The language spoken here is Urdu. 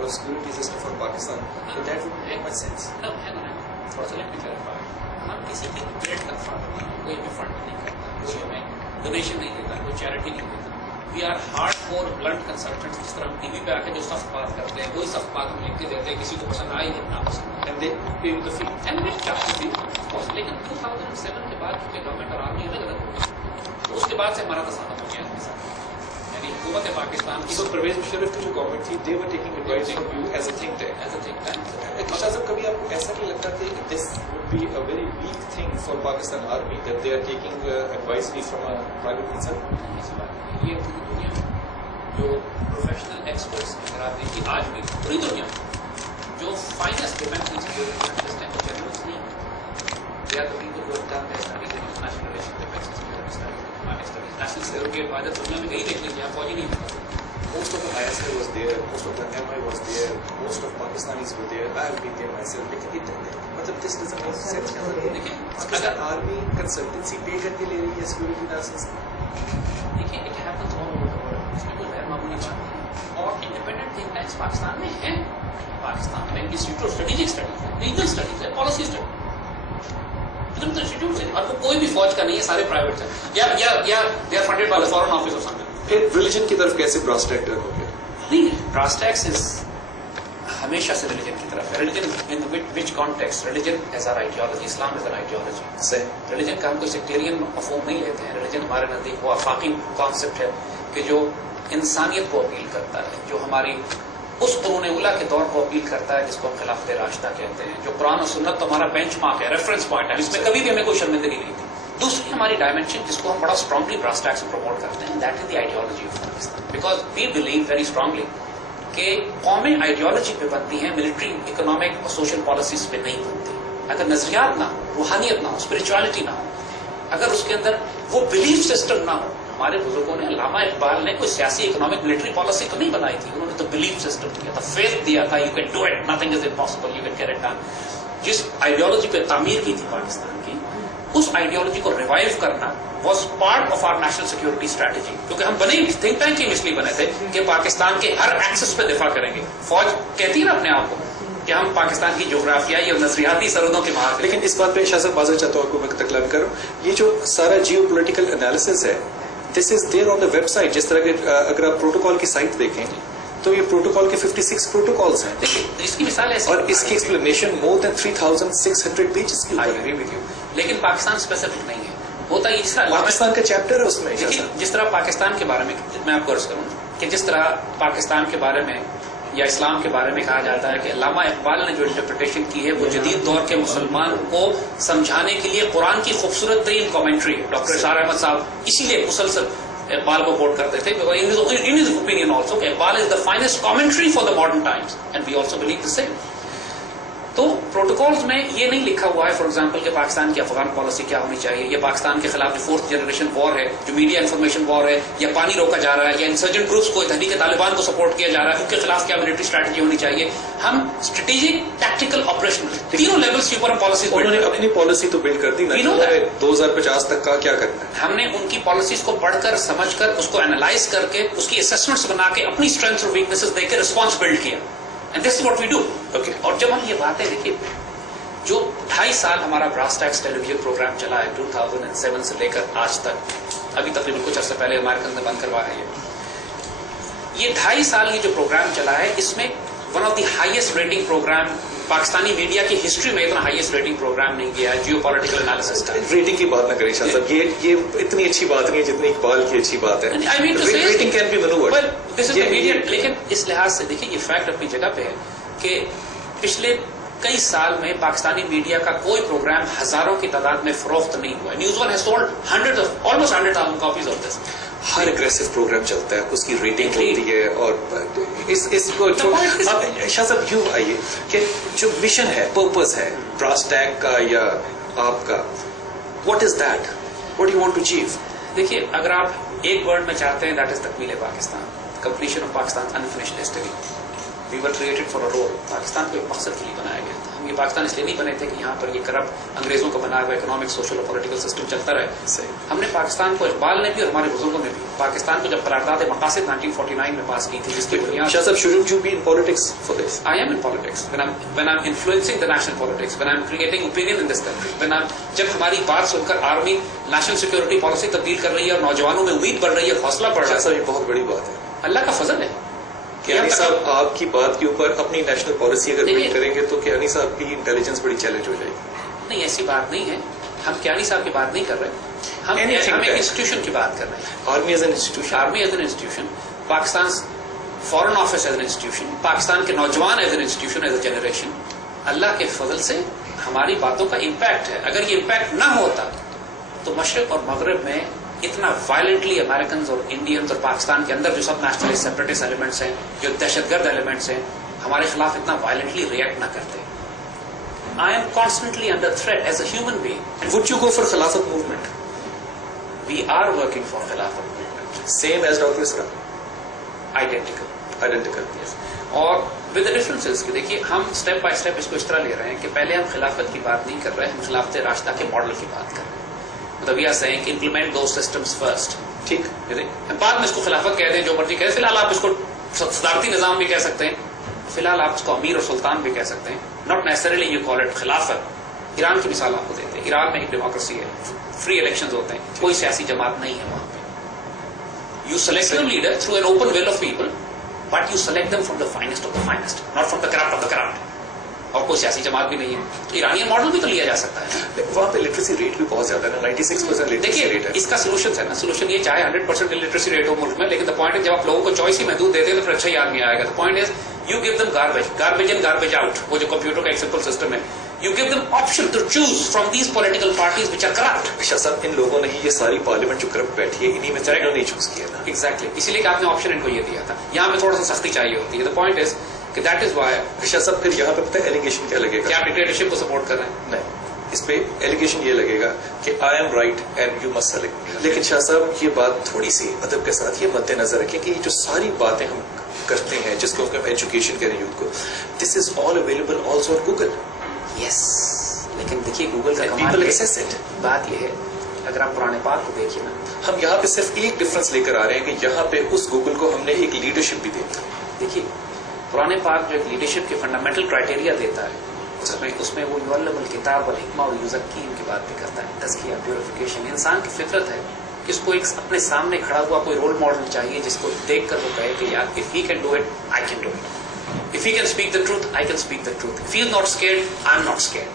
or a security system for Pakistan, but that would make much sense. No, hang on. تھوڑا سا let me clarify. ہم کسی کی گریڈ کا فنڈ نہیں، کوئی بھی فنڈ نہیں کرتا، کوئی ہمیں ڈونیشن نہیں دیتا، کوئی چیریٹی نہیں دیتا. We are hardcore blunt consultants. جس طرح ہم ٹی وی پہ آ کے جو سخت بات کرتے ہیں وہی سخت بات ہم لکھ کے دیتے ہیں، کسی کو پسند آئی یا نہ پسند. And they pay with the فی اینڈ وی چارج دی فی. لیکن 2007 کے بعد کیونکہ گورنمنٹ اور آرمی الگ الگ ہو گئی تو اس کے بعد سے ہمارا تصادم ہو گیا اس کے ساتھ. یعنی حکومت پاکستان کی So Pervez Musharraf کی جو گورنمنٹ تھی they were taking advice from you as a think tank. As a think tank. Shah Sahib کبھی آپ کو ایسا نہیں لگتا کہ this would be a very weak thing for Pakistan Army that they are taking advisory from a private concern? ایسی بات نہیں. یہ پوری دنیا میں جو پروفیشنل ایکسپرٹس اگر آپ دیکھیے آج بھی پوری دنیا میں جو فائنسٹ ڈیفینس سیکورٹی جنرلس نہیں they are the people who have done their studies in international relations, defense and security studies, economic studies, national security advisor. دنیا میں کہیں دیکھ لیجیے آپ فوجی نہیں ہوتا. Most of the ISI was there, most of the MI was there, most of Pakistanis were there. I have been there myself. مطلب this doesn't make sense. Pakistan Army consultancy pay کر کے لے رہی ہے security analysis. دیکھیے it happens all over the world. اس میں کوئی غیر معمولی بات نہیں ہے. اور انڈیپینڈنٹ تھنک ٹینکس پاکستان میں ہیں. پاکستان میں انسٹیٹیوٹ آف اسٹریٹجک اسٹڈیز ہے، ریجنل اسٹڈیز ہے، پالیسی اسٹڈیز. اور وہ کوئی بھی فوج کا نہیں ہے، سارے پرائیویٹ ہیں یا they are funded by foreign office اور سمتھنگ. پھر ریلیجن کی طرف کیسے براس ٹیک ٹرن ہو گیا؟ نہیں، براس ٹیکس از ہمیشہ سے ریلیجن کی طرف ہے. Religion in which context? Religion is our ideology. Islam is an ideology. صحیح. ریلیجن کا ہم کوئی سیکٹیرین مفہوم نہیں لیتے ہیں. ریلیجن ہمارے نزدیک وہ آفاقی کانسیپٹ ہے کہ جو انسانیت کو اپیل کرتا ہے، جو ہماری اس قرون اولیٰ کے دور کو اپیل کرتا ہے جس کو ہم خلافت راشدہ کہتے ہیں، جو قرآن و سنت تو ہمارا بینچ مارک ہے، ریفرنس پوائنٹ ہے، اس میں کبھی بھی ہمیں کوئی شرمندگی نہیں تھی. دوسری ہماری ڈائمینشن جس کو ہم بڑا اسٹرانگلی براس ٹیکس میں پروموٹ کرتے ہیں، that is the ideology of Pakistan. Because we believe very strongly کہ قومیں آئیڈیالوجی پہ بنتی ہیں، ملٹری، اکنامک اور سوشل پالیسیز پہ نہیں بنتی. اگر نظریات نہ ہو، روحانیت نہ ہو، اسپرچولیٹی نہ ہو، اگر اس کے اندر وہ بلیف سسٹم نہ ہو. ہمارے بزرگوں نے، علامہ اقبال نے کوئی سیاسی، اکنامک، ملٹری پالیسی تو نہیں بنائی تھی، انہوں نے تو بلیف سسٹم دیا تھا، فیتھ دیا تھا. You can do it, nothing is impossible, you can get it done. جس آئیڈیالوجی پہ تعمیر کی تھی پاکستان کی، اس آئیڈیالوجی کو ریوائیو کرنا was part of our national security strategy. کیونکہ ہم بنے تھنک ٹینک ہی اس لیے بنے تھے کہ پاکستان کے ہر ایکسس پہ دفاع کریں گے. فوج کہتی ہے نا اپنے آپ کو کہ ہم پاکستان کی جغرافیائی اور نظریاتی سرحدوں کے باہر. لیکن اس بات پہ شاہ صاحب معذرت چاہتا ہوں، آپ کو میں تکلام کروں. یہ جو سارا جیو پولیٹیکل انالیسس ہے، this is there on the website. جس طرح کہ اگر آپ پروٹوکال کی سائٹ دیکھیں تو یہ پروٹوکال کے 56 پروٹوکالز ہیں. اس کی مثال ایسی، اور اس کی ایکسپلینیشن مور دین 3600 پیجز کی. لیکن پاکستان اسپیسیفک نہیں ہے. ہوتا ہے جس طرح پاکستان کا چیپٹر ہے اس میں. جس طرح پاکستان کے بارے میں آپ کو عرض کروں کہ جس طرح پاکستان کے بارے میں یا اسلام کے بارے میں کہا جاتا ہے کہ علامہ اقبال نے جو انٹرپریٹیشن کی ہے وہ جدید دور کے مسلمان کو سمجھانے کے لیے قرآن کی خوبصورت ترین کامنٹری ہے. ڈاکٹر اسرار احمد صاحب اسی لیے مسلسل اقبال کو کوٹ کرتے تھے. In his opinion also, Iqbal is the finest commentary for the modern times, and we also believe the same. تو پروٹوکالز میں یہ نہیں لکھا ہوا ہے فار ایگزامپل کہ پاکستان کی افغان پالیسی کیا ہونی چاہیے، یا پاکستان کے خلاف جو 4th جنریشن وار ہے، جو میڈیا انفارمیشن وار ہے، یا پانی روکا جا رہا ہے، یا انسرجنٹ گروپس کو، تحریک طالبان کو سپورٹ کیا جا رہا ہے، ان کے خلاف کیا ملٹری اسٹریٹجی ہونی چاہیے. ہم اسٹریٹجک، ٹیکٹیکل، آپریشنل تینوں لیولس کے اوپر ہم پالیسیز. انہوں نے اپنی پالیسی تو بلڈ کر دی نا، 2050 تک کا کیا کرنا ہے. ہم نے ان کی پالیسیز کو پڑھ کر، سمجھ کر، اس کو اینالائز کر کے، اس کی اسیسمنٹس بنا کے، اپنی اسٹرینتھ اور ویکنیسز دیکھ کے رسپانس بلڈ کیا. And this is what we do. Okay. اور جب ہم یہ باتیں دیکھیے، جو 2.5 سال ہمارا براس ٹیکس ٹیلی ویژن پروگرام چلا ہے 2007 سے لے کر آج تک، ابھی تقریباً کچھ عرصے پہلے امریکن نے بند کروایا ہے. یہ 2.5 سال یہ جو پروگرام چلا ہے، اس میں one of the highest rating program Pakistani media کی ہسٹری میں اتنا ہائیسٹ ریٹنگ پروگرام نہیں کیا ہے جیو پولیٹیکل انالیسس کا. ریٹنگ کی بات نہ کریں شاہ صاحب، یہ اتنی اچھی بات نہیں ہے جتنی اقبال کی اچھی بات ہے. Rating can be manoeuvred. لیکن اس لحاظ سے دیکھیے، یہ فیکٹ اپنی جگہ پہ ہے کہ پچھلے کئی سال میں پاکستانی میڈیا کا کوئی پروگرام ہزاروں کی تعداد میں فروخت نہیں ہوا ہے. News one has sold almost 100,000 copies of this. ہر اگریسو پروگرام چلتا ہے، اس کی ریٹنگ ہوتی ہے. اور اس کو شاہ صاحب یوں آئیے کہ جو مشن ہے، پرپز ہے براس ٹیک کا یا آپ کا، what is that? What you want to achieve? دیکھیے، اگر آپ ایک ورڈ میں چاہتے ہیں، دیٹ از تکمیل Pakistan, completion of Pakistan unfinished history. We were created for a role. Pakistan کو ایک مقصد کے لیے بنایا گیا تھا. ہم یہ پاکستان اس لیے نہیں بنے تھے کہ یہاں پر یہ کرپٹ انگریزوں کا بنایا ہوا اکنامک سوشل اور پولیٹیکل سسٹم چلتا رہے. ہم نے پاکستان کو اقبال نے بھی اور ہمارے بزرگوں نے بھی پاکستان کو جب قرارداد مقاصد 1949 میں پاس کی تھی جس کی بنیاد شاہ صاحب shouldn't you be in politics for this? I am in politics when I'm influencing the national politics, when I'm creating opinion in this country, جب ہماری بات سن کر آرمی نیشنل سیکورٹی پالیسی تبدیل کر رہی ہے اور نوجوانوں میں امید بڑھ رہی ہے, حوصلہ بڑھ رہا ہے. یہ بہت بڑی بات ہے. اللہ کا فضل ہے. کیانی صاحب آپ کی بات کے اوپر اپنی نیشنل پالیسی اگر بلڈ کریں گے تو کیانی صاحب کی انٹیلیجنس بڑی چیلنج ہو جائے گی. نہیں, ایسی بات نہیں ہے. ہم کیانی صاحب کی بات نہیں کر رہے, ہم ایک انسٹیٹیوشن کی بات کر رہے ہیں. Army as an institution, army as an institution, Pakistan foreign office as an institution, Pakistan کے نوجوان as an institution, as a generation. Allah کے فضل سے ہماری باتوں کا امپیکٹ ہے. اگر یہ امپیکٹ نہ ہوتا تو مشرق اور مغرب میں اتنا وائلنٹلی امریکنز اور انڈینز اور پاکستان کے اندر جو سب نیشنلسٹ سیپریٹسٹ ایلیمنٹس ہیں, جو دہشت گرد ایلیمنٹس ہیں, ہمارے خلاف اتنا وائلنٹلی ریئیکٹ نہ کرتے. I am constantly under threat as a human being. Would you go for Khilafat movement? We are working for Khilafat movement. Same as Dr. Isra? Identical. Yes. اور with the differences کہ دیکھیے ہم اسٹیپ بائی اسٹیپ اس کو اس طرح لے رہے ہیں کہ پہلے ہم خلافت کی بات نہیں کر رہے, ہم خلافت راشدہ کے ماڈل کی بات کر رہے ہیں. مطلب we are saying implement those systems first. ٹھیک, بعد میں اس کو خلافت کہہ دیں, جو مرضی کہہ. فی الحال آپ اس کو صدارتی نظام بھی کہہ سکتے ہیں, فی الحال آپ اس کو امیر اور سلطان بھی کہہ سکتے ہیں. Not necessarily you call it خلافت. ایران کی مثال آپ کو دیتے ہیں. ایران میں ایک ڈیموکریسی ہے, فری الیکشنز ہوتے ہیں, کوئی سیاسی جماعت نہیں ہے وہاں پہ. You select your leader through an open will of people, but you select them from the finest of the finest, not from the corrupt of the corrupt. اور کوئی سیاسی جماعت بھی نہیں ہے. تو ایرانی ماڈل بھی تو لیا جا سکتا ہے. وہاں پہ لٹریسی ریٹ بھی بہت زیادہ ہے, 96% لٹریسی ریٹ ہے. اس کا سولوشن ہے نا, سولوشن یہ چاہے 100% لٹریسی ریٹ ہو ملک میں, لیکن دا پوائنٹ ہے جب آپ لوگوں کو چوائس ہی محدود دیتے ہیں تو پھر اچھا ہی آدمی آئے گا. The point is you give them garbage in, garbage out. وہ جو کمپیوٹر کا ایک سمپل سسٹم ہے. You give them option to choose from these political parties which are corrupt. شاہ صاحب ان لوگوں نے یہ ساری پارلیمنٹ جو کرپٹ بیٹھی ہے انہی میں سے نہیں چوز کیا نا. Exactly. اسی لیے کہ آپ نے آپشن ان کو یہ دیا تھا. یہاں پہ تھوڑا سا سختی چاہیے ہوتی ہے. The point is کہ that is why. شاہ صاحب پھر یہاں پہ پتہ ہے ایلیگیشن کیا لگے گا؟ کیا آپ ڈکٹیٹرشپ کو سپورٹ کر رہے ہیں؟ نہیں, اس پہ ایلیگیشن یہ لگے گا کہ I am right and you must select. لیکن شاہ صاحب یہ بات تھوڑی سی ادب کے ساتھ یہ مد نظر رکھیں کہ یہ جو ساری باتیں ہم کرتے ہیں جس کو ہم ایجوکیشن کہہ رہے ہیں یوتھ کو, this is all available also on Google. Yes, لیکن دیکھیے گوگل کا پیپل ایکسیس اٹ. بات یہ ہے اگر آپ قرآن پاک کو دیکھیے نا, ہم یہاں پہ صرف ایک ڈفرنس لے کر آ رہے ہیں کہ یہاں پہ اس گوگل کو ہم نے ایک لیڈرشپ بھی دی. دیکھیے قرآن پاک جو ایک لیڈرشپ کے فنڈامنٹل کرائٹیریا دیتا ہے, اس میں وہ یعلم الکتاب والحکمہ ویزکیہم کی بات بھی کرتا ہے. تزکیہ, پیوریفیکیشن. انسان کی فطرت ہے کہ اس کو ایک اپنے سامنے کھڑا ہوا کوئی رول ماڈل چاہیے جس کو دیکھ کر وہ کہے کہ یار if he can do it, I can do it. If he can speak the truth, I can speak the truth. If he is not scared, I am not scared.